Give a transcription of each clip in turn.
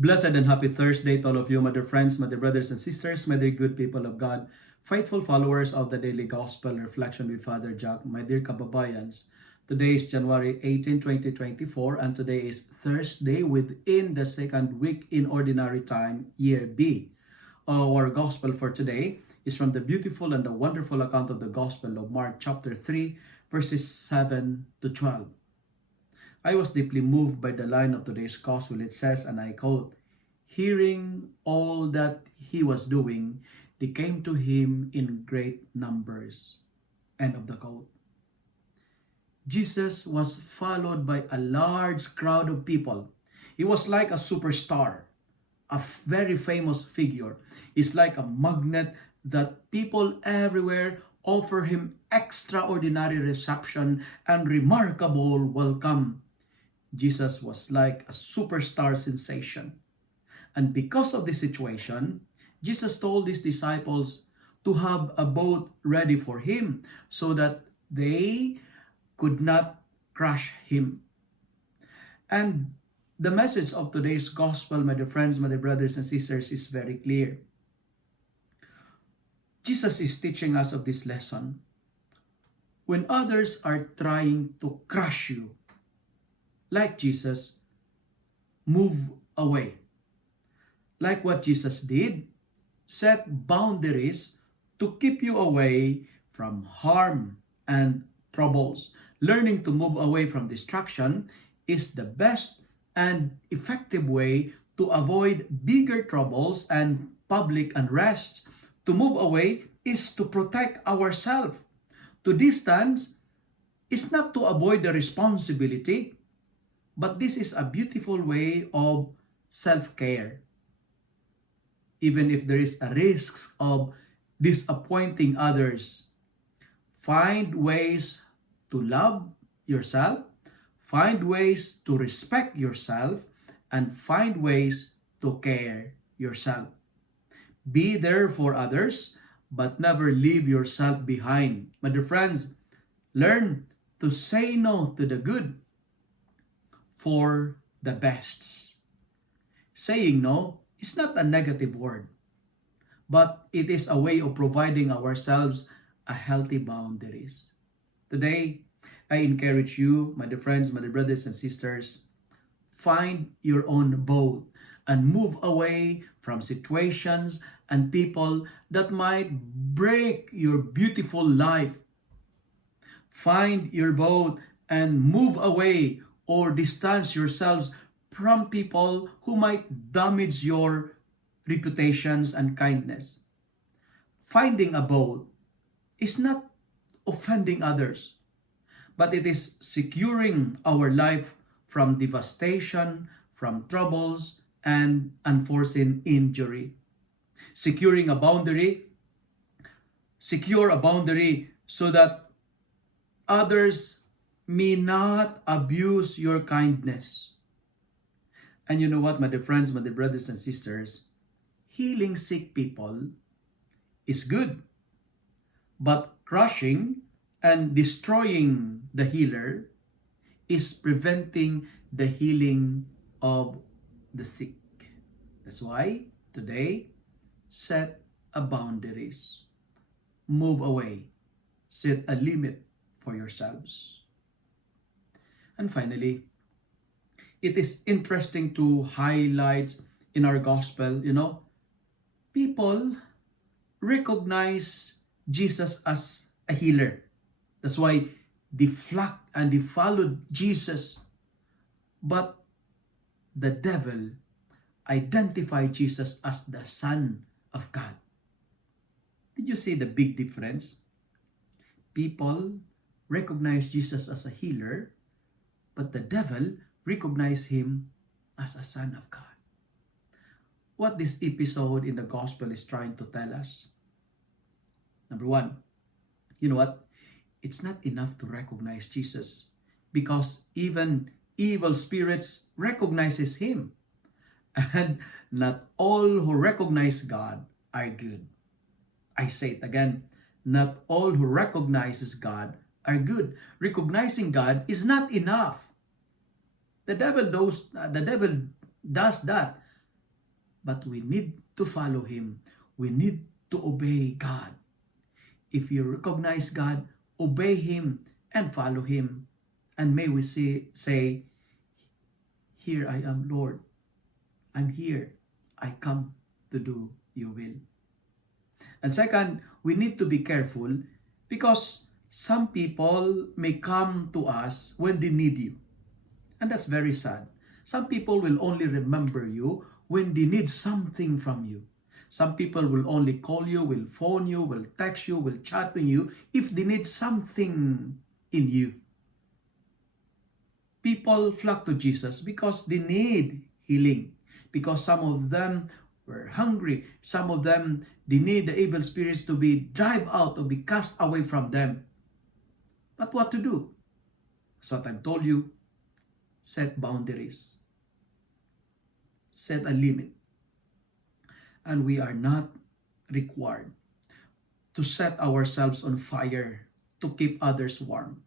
Blessed and happy Thursday to all of you, my dear friends, my dear brothers and sisters, my dear good people of God, faithful followers of the Daily Gospel Reflection with Father Jack, my dear kababayans. Today is January 18, 2024, and today is Thursday within the second week in Ordinary Time, Year B. Our Gospel for today is from the beautiful and the wonderful account of the Gospel of Mark chapter 3, verses 7 to 12. I was deeply moved by the line of today's Gospel. It says, and I quote, "Hearing all that he was doing, they came to him in great numbers." End of the quote. Jesus was followed by a large crowd of people. He was like a superstar, a very famous figure. He's like a magnet that people everywhere offer him extraordinary reception and remarkable welcome. Jesus was like a superstar sensation. And because of this situation, Jesus told his disciples to have a boat ready for him so that they could not crush him. And the message of today's gospel, my dear friends, my dear brothers and sisters, is very clear. Jesus is teaching us of this lesson. When others are trying to crush you, like Jesus, move away. Like what Jesus did, set boundaries to keep you away from harm and troubles. Learning to move away from distraction is the best and effective way to avoid bigger troubles and public unrest. To move away is to protect ourselves. To distance is not to avoid the responsibility, but this is a beautiful way of self-care. Even if there is a risk of disappointing others, find ways to love yourself, find ways to respect yourself, and find ways to care yourself. Be there for others, but never leave yourself behind. My dear friends, learn to say no to the good for the best. Saying no is not a negative word, but it is a way of providing ourselves a healthy boundaries. Today, I encourage you, my dear friends, my dear brothers and sisters, find your own boat and move away from situations and people that might break your beautiful life. Find your boat and move away or distance yourselves from people who might damage your reputations and kindness. Finding a boat is not offending others, but it is securing our life from devastation, from troubles, and unforeseen injury. Secure a boundary so that others may not abuse your kindness. And you know what, my dear friends, my dear brothers and sisters, healing sick people is good, but crushing and destroying the healer is preventing the healing of the sick. That's why today, set a boundaries. Move away. Set a limit for yourselves. And finally, it is interesting to highlight in our gospel, people recognize Jesus as a healer. That's why they flocked and they followed Jesus. But the devil identified Jesus as the Son of God. Did you see the big difference? People recognize Jesus as a healer, but the devil recognized him as a Son of God. What this episode in the gospel is trying to tell us? Number one, you know what? It's not enough to recognize Jesus, because even evil spirits recognizes him. And not all who recognize God are good. I say it again, not all who recognizes God are good. Recognizing God is not enough. The devil does that. but we need to follow Him. We need to obey God. If you recognize God, obey Him and follow Him. And may we say, here I am, Lord. I'm here. I come to do your will. And second, we need to be careful because some people may come to us when they need you. And that's very sad. Some people will only remember you when they need something from you. Some people will only call you, will phone you, will text you, will chat with you if they need something in you. People flock to Jesus because they need healing. Because some of them were hungry. Some of them, they need the evil spirits to be drive out, to be cast away from them. But what to do? That's what I've told you. Set boundaries. Set a limit. And we are not required to set ourselves on fire to keep others warm.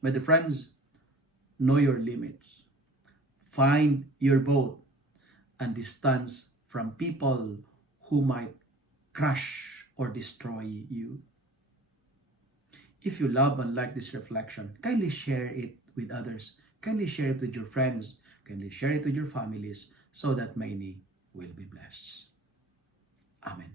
My dear friends, know your limits. Find your boat and distance from people who might crush or destroy you. If you love and like this reflection, kindly share it with others. Kindly share it with your friends. Kindly share it with your families so that many will be blessed. Amen.